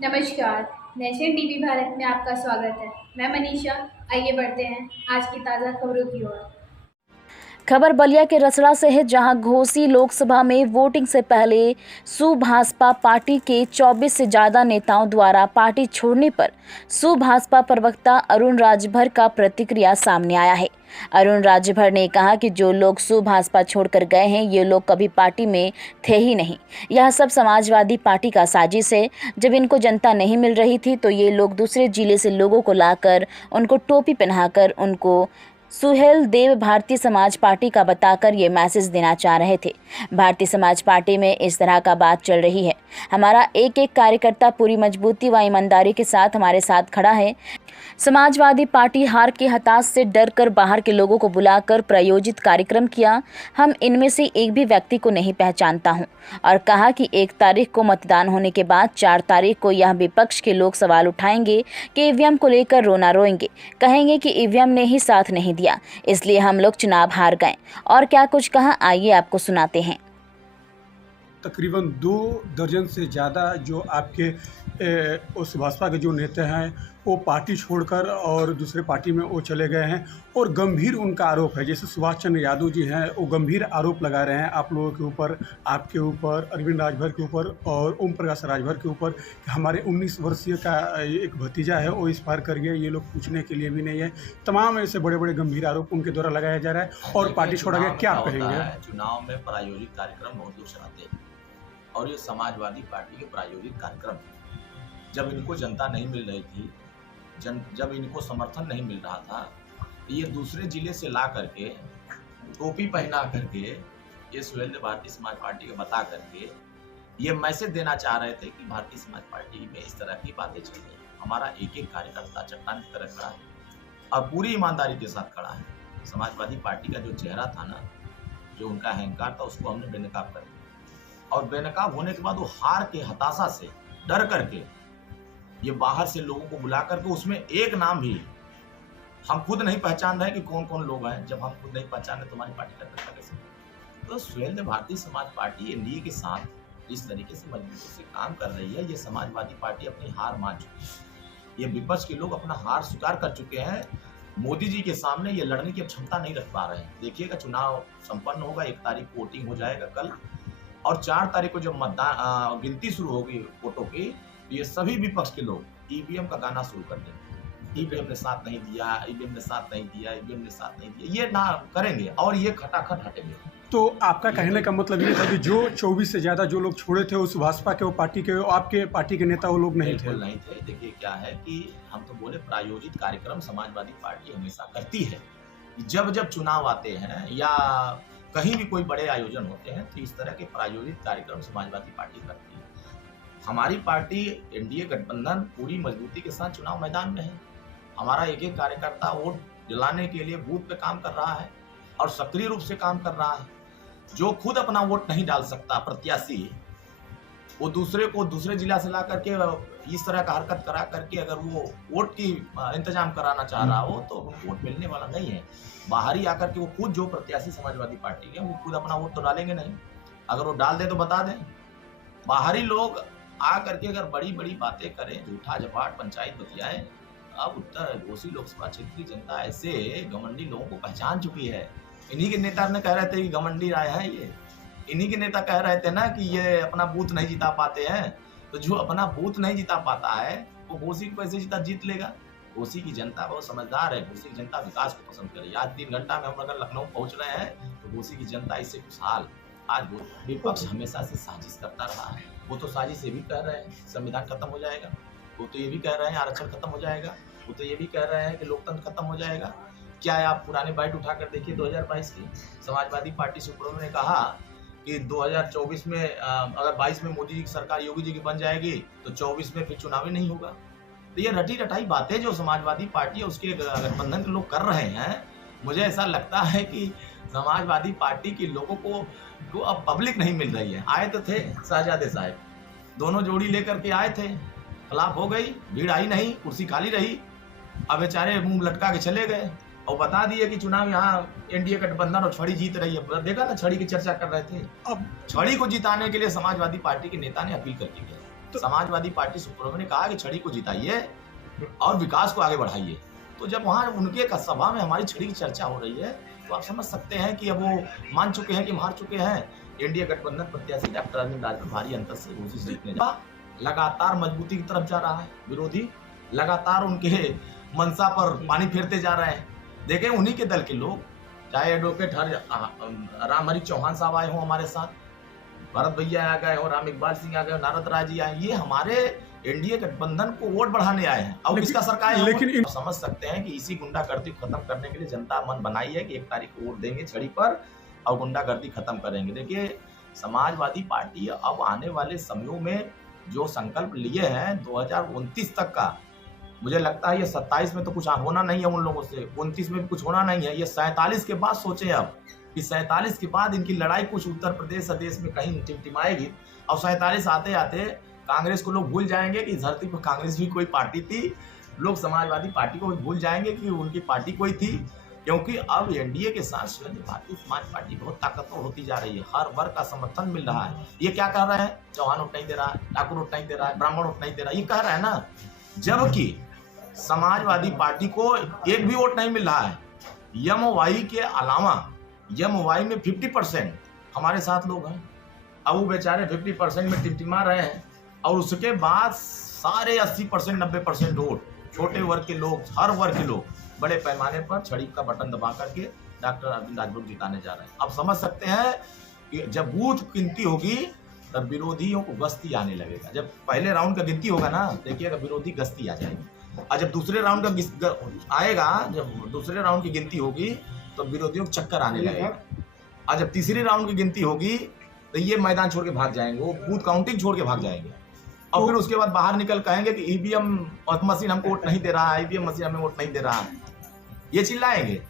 नमस्कार। Nation TV Bharat में आपका स्वागत है। मैं मनीषा। आइए बढ़ते हैं आज की ताज़ा खबरों की ओर। खबर बलिया के रसड़ा से है, जहां घोसी लोकसभा में वोटिंग से पहले सुभाषपा पार्टी के 24 से ज्यादा नेताओं द्वारा पार्टी छोड़ने पर सुभाषपा प्रवक्ता अरुण राजभर का प्रतिक्रिया सामने आया है। अरुण राजभर ने कहा कि जो लोग सुभाषपा छोड़कर गए हैं, ये लोग कभी पार्टी में थे ही नहीं। यह सब समाजवादी पार्टी का साजिश है। जब इनको जनता नहीं मिल रही थी तो ये लोग दूसरे जिले से लोगों को लाकर उनको टोपी पहनाकर उनको सुहेल देव भारतीय समाज पार्टी का बताकर ये मैसेज देना चाह रहे थे। भारतीय समाज पार्टी में इस तरह का बात चल रही है। हमारा एक एक कार्यकर्ता पूरी मजबूती व ईमानदारी के साथ हमारे साथ खड़ा है। समाजवादी पार्टी हार के हताश से डर कर बाहर के लोगों को बुलाकर प्रायोजित कार्यक्रम किया। हम इनमें से एक भी व्यक्ति को नहीं पहचानता हूं। और कहा कि 1 तारीख को मतदान होने के बाद 4 तारीख को यह विपक्ष के लोग सवाल उठाएंगे कि ईवीएम को लेकर रोना रोएंगे, कहेंगे कि ईवीएम ने ही साथ नहीं दिया, इसलिए हम लोग चुनाव हार गए। और क्या कुछ कहा, आइए आपको सुनाते हैं। तकरीबन 2 दर्जन से ज़्यादा जो आपके उस भाजपा के जो नेता हैं वो पार्टी छोड़कर और दूसरे पार्टी में वो चले गए हैं। और गंभीर उनका आरोप है, जैसे सुभाष चंद्र यादव जी हैं, वो गंभीर आरोप लगा रहे हैं आप लोगों के ऊपर, आपके ऊपर, अरविंद राजभर के ऊपर और ओम प्रकाश राजभर के ऊपर कि हमारे 19 वर्षीय का एक भतीजा है वो इस पार कर गया, ये लोग पूछने के लिए भी नहीं है। तमाम ऐसे बड़े बड़े गंभीर आरोप उनके द्वारा लगाया जा रहा है और पार्टी छोड़ा गया। क्या आप कहेंगे? चुनाव में प्रायोजित कार्यक्रम बहुत लोग चलाते हैं और ये समाजवादी पार्टी के प्रायोजित कार्यक्रम है। जब इनको जनता नहीं मिल रही थी, जब इनको समर्थन नहीं मिल रहा था, तो ये दूसरे जिले से ला करके टोपी पहना करके ये सुहेल भारतीय समाज पार्टी का बता करके ये मैसेज देना चाह रहे थे कि भारतीय समाज पार्टी में इस तरह की बातें चल रही है। हमारा एक एक कार्यकर्ता चट्टान की तरह खड़ा है और पूरी ईमानदारी के साथ खड़ा है। समाजवादी पार्टी का जो चेहरा था ना, जो उनका अहंकार था, उसको हमने बेनकाब कर दिया। और बेनकाब होने के बाद वो हार के हताशा से डर करके ये बाहर से लोगों को बुला करके, उसमें एक नाम भी हम खुद नहीं पहचान रहे कि कौन कौन लोग हैं। जब हम खुद नहीं पहचान रहे तो हमारी पार्टी का कैसे? तो सुहेल भारतीय समाज पार्टी एनडीए के साथ इस तरीके से मजबूती से काम कर रही है। ये समाजवादी पार्टी अपनी हार मान चुकी है। ये विपक्ष के लोग अपना हार स्वीकार कर चुके हैं। मोदी जी के सामने ये लड़ने की क्षमता नहीं रख पा रहे हैं। देखिएगा, चुनाव संपन्न होगा, 1 तारीख को वोटिंग हो जाएगा कल, और 4 तारीख को जब मतदान गिनती शुरू होगी वोटों की, ये सभी विपक्ष के लोग ईवीएम का गाना शुरू कर देंगे। ईवीएम ने साथ नहीं दिया, ईवीएम ने साथ नहीं दिया, ईवीएम ने साथ नहीं दिया, ये ना करेंगे और ये खटाखट हटेंगे। तो आपका कहने का मतलब ये था कि जो 24 से ज़्यादा जो लोग छोड़े थे उस भाजपा के, वो पार्टी के, आपके पार्टी के नेता वो लोग नहीं थे? नहीं थे। देखिए क्या है कि हम तो बोले प्रायोजित कार्यक्रम समाजवादी पार्टी हमेशा करती है। जब जब चुनाव आते हैं या कहीं भी कोई बड़े आयोजन होते हैं तो इस तरह के प्रायोजित कार्यक्रम समाजवादी पार्टी करती है। हमारी पार्टी एनडीए गठबंधन पूरी मजबूती के साथ चुनाव मैदान में है। हमारा एक एक कार्यकर्ता वोट दिलाने के लिए बूथ पे काम कर रहा है और सक्रिय रूप से काम कर रहा है। जो खुद अपना वोट नहीं डाल सकता प्रत्याशी, वो दूसरे को दूसरे जिला से ला करके इस तरह का हरकत करा करके अगर वो वोट की इंतजाम कराना चाह रहा हो तो वोट मिलने वाला नहीं है। बाहरी आकर के वो खुद, जो प्रत्याशी समाजवादी पार्टी के, वो खुद अपना वोट तो डालेंगे नहीं। अगर वो डाल दें तो बता दें। बाहरी लोग आ करके अगर बड़ी बड़ी बातें करें, झूठा झपाट पंचायत बतियाएं। अब उत्तर घोसी लोकसभा क्षेत्र की जनता ऐसे घमंडी लोगों को पहचान चुकी है। इन्हीं के नेता ने कह रहे थे कि घमंडी राय है ये। इन्हीं के नेता कह रहे थे ना कि ये अपना बूथ नहीं जिता पाते हैं। तो जो अपना बूथ नहीं जिता पाता है वो घोसी को कैसे जीत लेगा? घोसी की जनता बहुत समझदार है। घोसी की जनता विकास को पसंद करे। आज 3 घंटा में हम अगर लखनऊ पहुंच रहे हैं तो घोसी की जनता इससे खुशहाल। आज वो विपक्ष हमेशा से साजिश करता रहा है। वो तो साजिश ये भी कह रहे हैं संविधान खत्म हो जाएगा, वो तो ये भी कह रहे हैं आरक्षण खत्म हो जाएगा, वो तो ये भी कह रहे हैं कि लोकतंत्र खत्म हो जाएगा। क्या है, आप पुराने बाइट उठाकर देखिए 2022 की। समाजवादी पार्टी सुप्रीमो ने कहा कि 2024 में अगर 22 में मोदी जी की सरकार, योगी जी की बन जाएगी तो 24 में फिर चुनाव ही नहीं होगा। तो ये रटी रटाई बातें जो समाजवादी पार्टी उसके गठबंधन के लोग कर रहे हैं, मुझे ऐसा लगता है कि समाजवादी पार्टी के लोगों को अब पब्लिक नहीं मिल रही है। आए तो थे शहजादे साहब, दोनों जोड़ी लेकर के आए थे, फ्लॉप हो गई, भीड़ आई नहीं, कुर्सी खाली रही। अब बेचारे मुंह लटका के चले गए और बता दिए कि चुनाव यहाँ एनडीए गठबंधन और छड़ी जीत रही है। देखा ना, छड़ी की चर्चा कर रहे थे। अब छड़ी को जिताने के लिए समाजवादी पार्टी के नेता ने अपील करके गए समाजवादी पार्टी सुप्रीमो ने कहा कि छड़ी को जिताइए और विकास को आगे बढ़ाइए। तो जब वहाँ उनके सभा में हमारी छड़ी की चर्चा हो रही है तो आप समझ सकते हैं कि अब वो मान चुके हैं कि हार चुके हैं। एनडीए गठबंधन प्रत्याशी डॉक्टर अरविंद राजभर भारी अंतर से घोषी जीतने लगातार मजबूती की तरफ जा रहा है। विरोधी लगातार उनके मंशा पर पानी फेरते जा रहे हैं। देखें उन्हीं के दल के लोग, चाहे एडवोकेट रामहरि चौहान साहब आए हों हमारे साथ, भरत भैया आ गए हो, राम इकबाल सिंह आ गए, नारद राज जी आए, ये हमारे एनडीए गठबंधन को वोट बढ़ाने आए हैं। अब किसका सरकार है? लेकिन समझ सकते हैं कि इसी गुंडागर्दी खत्म करने के लिए जनता मन बनाई है कि 1 तारीख को वोट देंगे छड़ी पर और गुंडागर्दी खत्म करेंगे। देखिए समाजवादी पार्टी अब आने वाले समयों में जो संकल्प लिए हैं 2029 तक का, मुझे लगता है ये 27 में तो कुछ होना नहीं है उन लोगों से, 29 में भी कुछ होना नहीं है। ये 47 के बाद सोचे अब कि 47 के बाद इनकी लड़ाई कुछ उत्तर प्रदेश प्रदेश में कहीं टिमटिमाएगी और 47 आते आते कांग्रेस को लोग भूल जाएंगे कि धरती पर कांग्रेस भी कोई पार्टी थी। लोग समाजवादी पार्टी को भी भूल जाएंगे कि उनकी पार्टी कोई थी, क्योंकि अब एनडीए के साथ भारतीय समाज पार्टी बहुत ताकतवर होती जा रही है। हर वर्ग का समर्थन मिल रहा है। ये क्या कह रहे हैं? चौहान वोट नहीं दे रहा है, ठाकुर वोट नहीं दे रहा है, ब्राह्मण वोट नहीं दे रहा है, ये कह रहे हैं ना। जबकि समाजवादी पार्टी को एक भी वोट नहीं मिल रहा है। यमवाई के अलावा यमवाई में 50% हमारे साथ लोग हैं। अब वो बेचारे 50% में टिमटिमा रहे हैं और उसके बाद सारे 80% 90% वोट छोटे वर्ग के लोग, हर वर्ग के लोग बड़े पैमाने पर छड़ी का बटन दबा करके डॉक्टर अरविंद राजभर जिताने जा रहे हैं। अब समझ सकते हैं कि जब बूथ गिनती होगी तब विरोधियों को गश्ती आने लगेगा। जब पहले राउंड का गिनती होगा ना, देखिएगा विरोधी गश्ती आ जाएगी। और जब दूसरे राउंड का आएगा, जब दूसरे राउंड की गिनती होगी तो विरोधियों को चक्कर आने लगेगा। और जब तीसरी राउंड की गिनती होगी तो ये मैदान छोड़ के भाग जाएंगे, वो बूथ काउंटिंग छोड़ के भाग जाएंगे और फिर उसके बाद बाहर निकल कहेंगे कि ईवीएम मशीन हमको वोट नहीं दे रहा है, ईवीएम मशीन हमें वोट नहीं दे रहा है, ये चिल्लाएंगे।